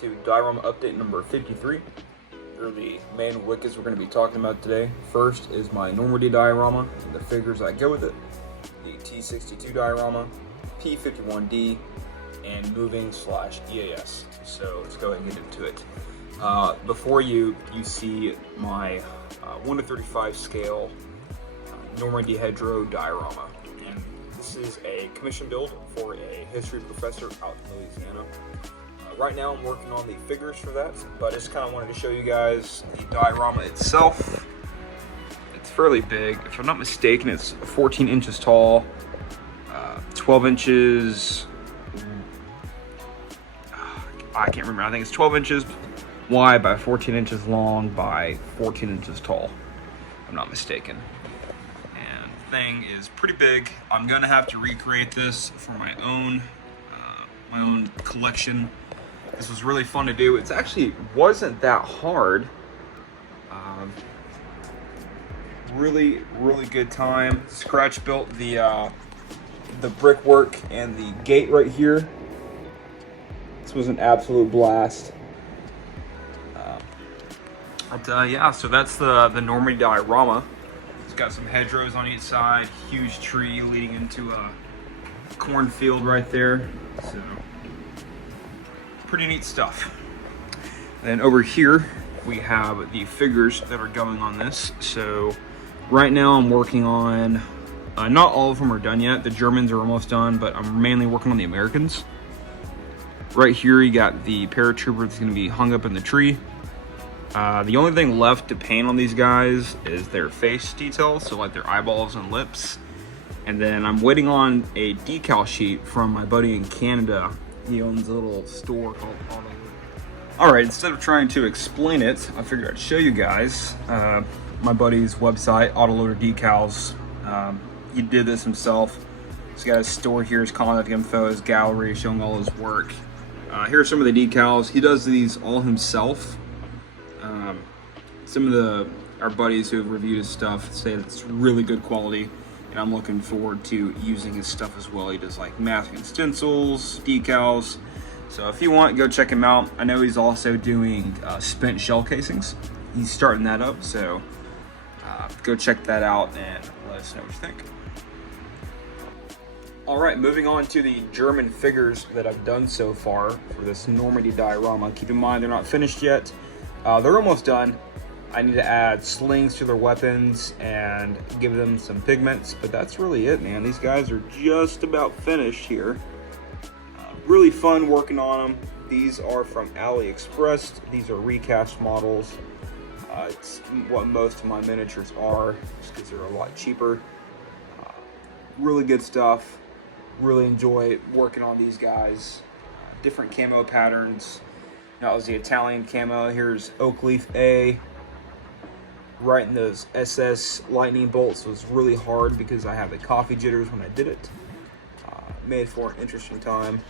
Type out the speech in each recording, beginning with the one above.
to diorama update number 53. Here are the main wickets we're going to be talking about today. First is my Normandy diorama and the figures that go with it, the T62 diorama, P51D, and moving/EAS. So let's go ahead and get into it. Before you see my 1 to 35 scale Normandy hedgerow diorama. And this is a commission build for a history professor out in Louisiana. Right now I'm working on the figures for that, but I just kind of wanted to show you guys the diorama itself. It's fairly big. If I'm not mistaken, it's 14 inches tall, 12 inches, I can't remember, I think it's 12 inches wide by 14 inches long by 14 inches tall, if I'm not mistaken. And the thing is pretty big. I'm gonna have to recreate this for my own collection. This was really fun to do. It actually wasn't that hard. Really good time. Scratch built the brickwork and the gate right here. This was an absolute blast. Yeah, so that's the Normandy diorama. It's got some hedgerows on each side, huge tree leading into a cornfield right there. So pretty neat stuff. And over here we have the figures that are going on this. So right now I'm working on, not all of them are done yet. The Germans are almost done, but I'm mainly working on the Americans. Right here you got the paratrooper that's going to be hung up in the tree. The only thing left to paint on these guys is their face details, so like their eyeballs and lips. And then I'm waiting on a decal sheet from my buddy in Canada. He owns a little store called Autoloader. Alright, instead of trying to explain it, I figured I'd show you guys my buddy's website, Autoloader Decals. He did this himself. He's got his store here, his contact info, his gallery, showing all his work. Here are some of the decals. He does these all himself. Some of our buddies who have reviewed his stuff say that it's really good quality, and I'm looking forward to using his stuff as well. He does like masking stencils, decals. So if you want, go check him out. I know he's also doing spent shell casings. He's starting that up, so go check that out and let us know what you think. All right, moving on to the German figures that I've done so far for this Normandy diorama. Keep in mind, they're not finished yet. They're almost done. I need to add slings to their weapons and give them some pigments, but that's really it, man. These guys are just about finished here. Really fun working on them. These are from AliExpress. These are recast models. It's what most of my miniatures are, just because they're a lot cheaper. Really good stuff. Really enjoy working on these guys. Different camo patterns. That was the Italian camo. Here's Oak Leaf A. Writing those SS lightning bolts was really hard because I have the coffee jitters when I did it. Made for an interesting time.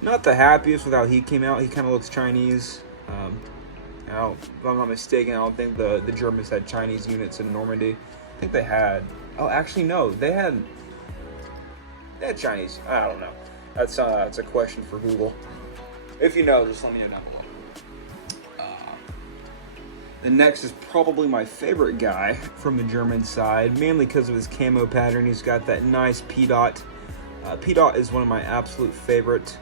Not the happiest with how he came out. He kind of looks Chinese. If I'm not mistaken, I don't think the Germans had Chinese units in Normandy. I think they had. Oh, actually, no. They had Chinese. I don't know. That's a question for Google. If you know, just let me know down below. The next is probably my favorite guy from the German side, mainly because of his camo pattern. He's got that nice P-dot. P-dot is one of my absolute favorite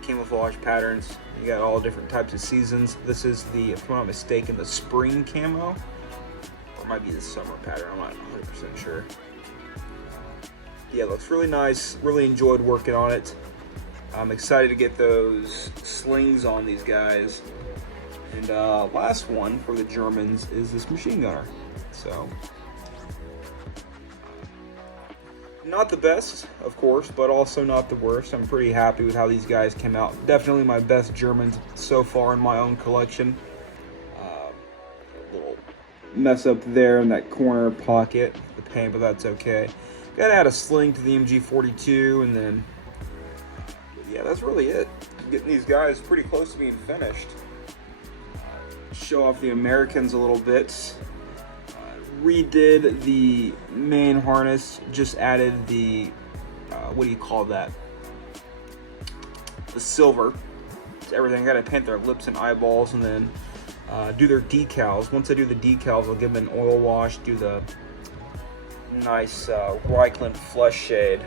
camouflage patterns. You got all different types of seasons. This is the, if I'm not mistaken, the spring camo. Or it might be the summer pattern, I'm not 100% sure. Yeah, it looks really nice. Really enjoyed working on it. I'm excited to get those slings on these guys. And last one for the Germans is this machine gunner. So, not the best, of course, but also not the worst. I'm pretty happy with how these guys came out. Definitely my best Germans so far in my own collection. A little mess up there in that corner pocket, the paint, but that's okay. Gotta add a sling to the MG42, and then, yeah, that's really it. Getting these guys pretty close to being finished. Show off the Americans a little bit. Redid the main harness, just added the, what do you call that? The silver just everything. I gotta paint their lips and eyeballs, and then do their decals. Once I do the decals, I'll give them an oil wash, do the nice Reichland flesh shade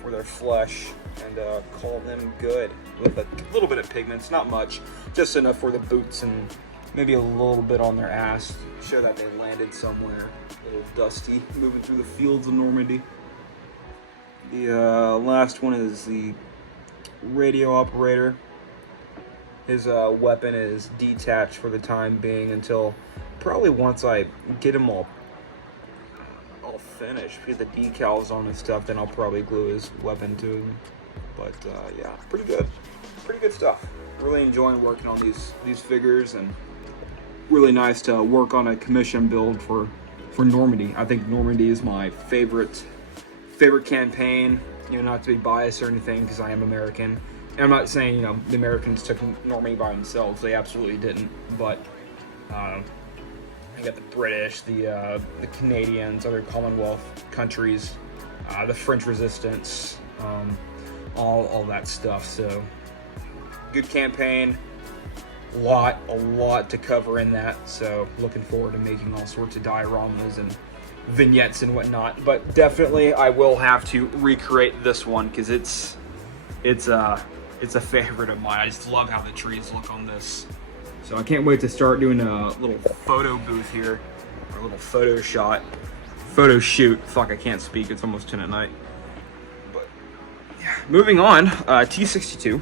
for their flesh, and call them good with a little bit of pigments, not much, just enough for the boots and maybe a little bit on their ass, show that they landed somewhere a little dusty, moving through the fields of Normandy. The last one is the radio operator. His weapon is detached for the time being until probably once I get him all finished, get the decals on and stuff, then I'll probably glue his weapon to him. But yeah, pretty good stuff. Really enjoying working on these figures, and really nice to work on a commission build for Normandy. I think Normandy is my favorite campaign. You know, not to be biased or anything, because I am American. And I'm not saying, you know, the Americans took Normandy by themselves. They absolutely didn't. But you got the British, the Canadians, other Commonwealth countries, the French Resistance, all that stuff. So good campaign, a lot to cover in that. So looking forward to making all sorts of dioramas and vignettes and whatnot. But definitely I will have to recreate this one, because it's a favorite of mine. I just love how the trees look on this. So I can't wait to start doing a little photo booth here, or a little photo shoot. Fuck, I can't speak, it's almost 10 at night. But yeah, moving on, T62.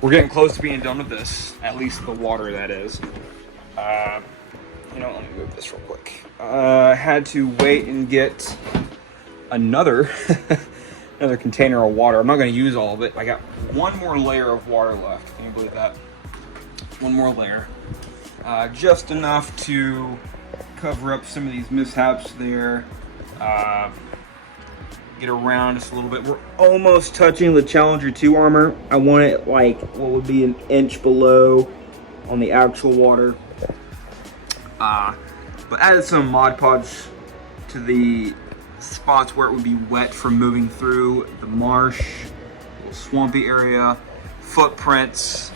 We're getting close to being done with this, at least the water, that is. You know, let me move this real quick. I had to wait and get another another container of water. I'm not going to use all of it. I got one more layer of water left. Can you believe that? One more layer. Just enough to cover up some of these mishaps there. Get around just a little bit. We're almost touching the Challenger 2 armor. I want it like what would be an inch below on the actual water. But added some Mod Podge to the spots where it would be wet from moving through the marsh, little swampy area, footprints.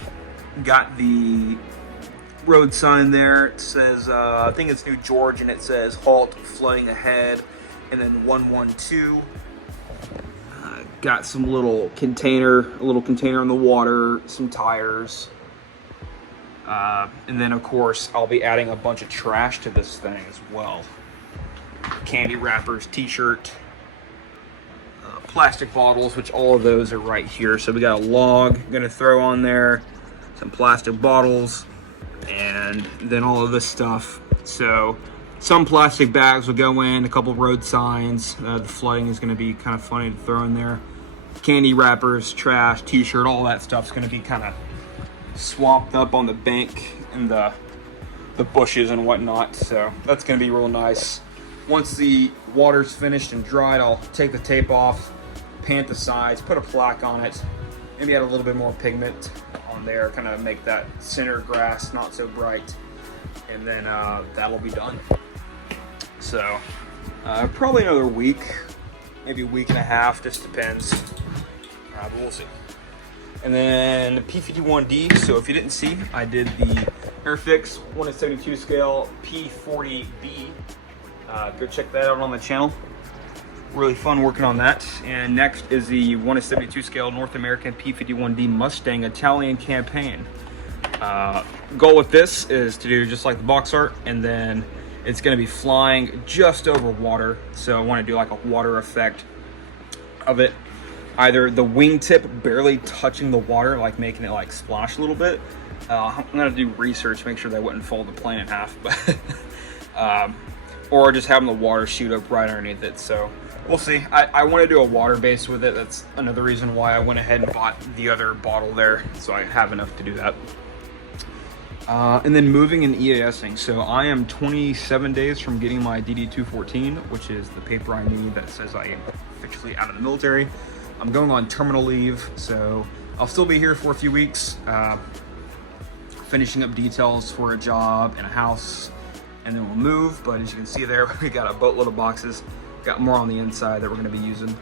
Got the road sign there. It says, I think it's New George, and it says halt, flooding ahead, and then 112. Got some little container in the water, some tires. And then of course I'll be adding a bunch of trash to this thing as well. Candy wrappers, t-shirt, plastic bottles, which all of those are right here. So we got a log I'm gonna throw on there, some plastic bottles, and then all of this stuff. So some plastic bags will go in, a couple road signs. The flooding is gonna be kind of funny to throw in there. Candy wrappers, trash, t-shirt, all that stuff's gonna be kind of swamped up on the bank and the bushes and whatnot. So that's gonna be real nice. Once the water's finished and dried, I'll take the tape off, paint the sides, put a plaque on it, maybe add a little bit more pigment on there, kind of make that center grass not so bright, and then that'll be done. So probably another week, maybe a week and a half, just depends, but we'll see. And then the P51D, so if you didn't see, I did the Airfix 1/72 scale P40B. Go check that out on the channel. Really fun working on that. And next is the 1/72 scale North American P51D Mustang Italian campaign. Goal with this is to do just like the box art, and then it's going to be flying just over water. So I want to do like a water effect of it. Either the wingtip barely touching the water, like making it like splash a little bit. I'm going to do research, make sure that wouldn't fold the plane in half. But or just having the water shoot up right underneath it. So we'll see. I want to do a water base with it. That's another reason why I went ahead and bought the other bottle there, so I have enough to do that. And then moving and EASing. So I am 27 days from getting my DD-214, which is the paper I need that says I am officially out of the military. I'm going on terminal leave, so I'll still be here for a few weeks, finishing up details for a job and a house, and then we'll move. But as you can see there, we got a boatload of boxes, got more on the inside that we're going to be using.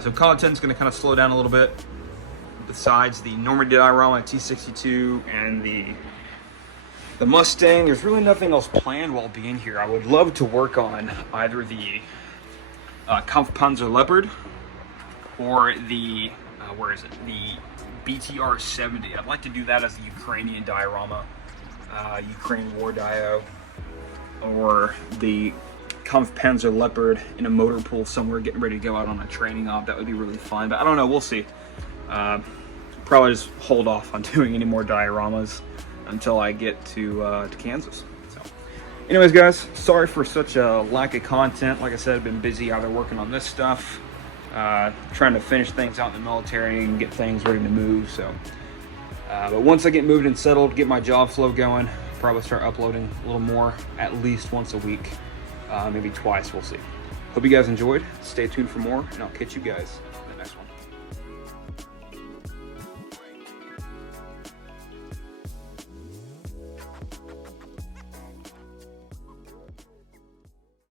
So content's going to kind of slow down a little bit, besides the Normandy diorama, T62, and the Mustang, there's really nothing else planned while being here. I would love to work on either the Kampfpanzer Leopard or the, where is it? The BTR 70. I'd like to do that as a Ukrainian diorama, Ukraine war dio, or the Kampfpanzer Leopard in a motor pool somewhere getting ready to go out on a training op. That would be really fun, but I don't know, we'll see. Probably just hold off on doing any more dioramas until I get to Kansas. So, anyways, guys, sorry for such a lack of content. Like I said, I've been busy either working on this stuff, trying to finish things out in the military and get things ready to move. So, but once I get moved and settled, get my job flow going, probably start uploading a little more, at least once a week, maybe twice. We'll see. Hope you guys enjoyed. Stay tuned for more, and I'll catch you guys